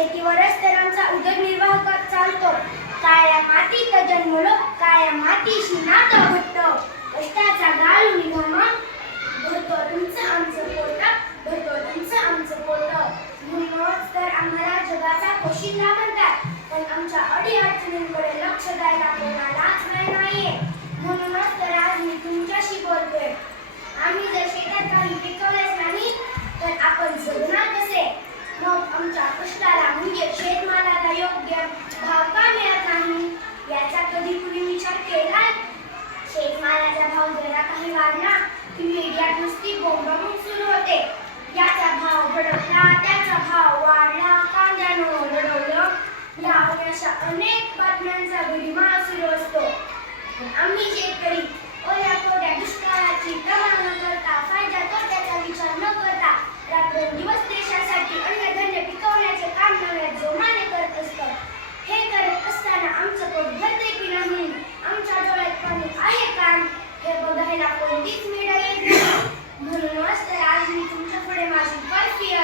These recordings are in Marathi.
शेतीवरच तर आमचा उदरनिर्वाह चालतो. काळ्या मातीत जन्मलो काळ्या मातीशी नातं घट्ट. कष्टाचा गाल निघामा. भरतो तुमचं आमचं पोट भरतो तुमचं आमचं पोट म्हणूनच तर आम्हाला जगाचा कोशिंदा म्हणतात पण आमच्या अडी अडचणींकडे लक्ष द्यायला होणार नुसती बोंबाबोंब सुरू होते. याचा भाव भडकला त्या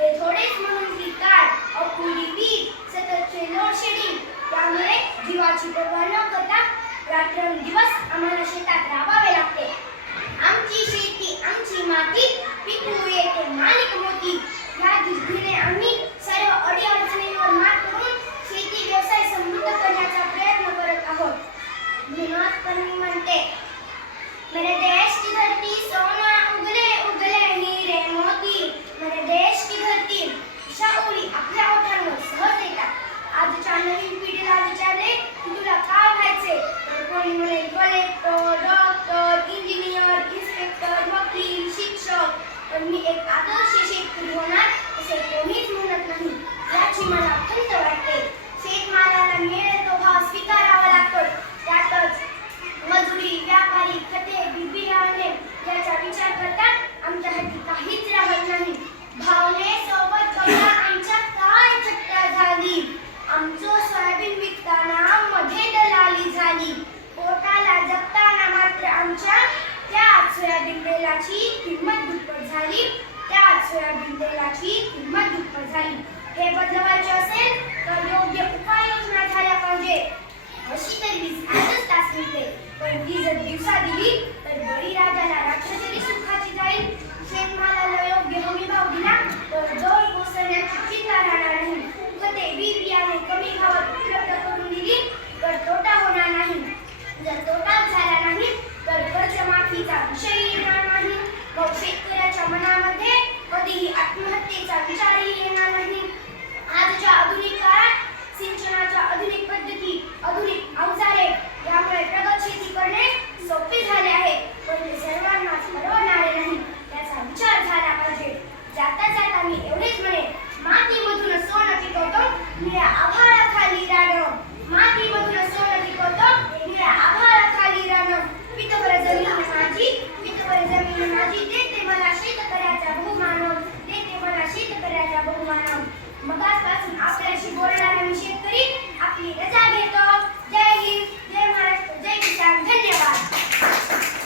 हे थोडेच म्हणून ही काय अपुरी वीज सततचे लोड शेडिंग त्यामुळे जीवाची पर्वा न करता तेलाची किंमत दुप्पट झाली. त्याच सोयाबीन तेलाची किंमत दुप्पट झाली. हे बदलवायचे असेल तर योग्य उपाययोजना झाल्या पाहिजे.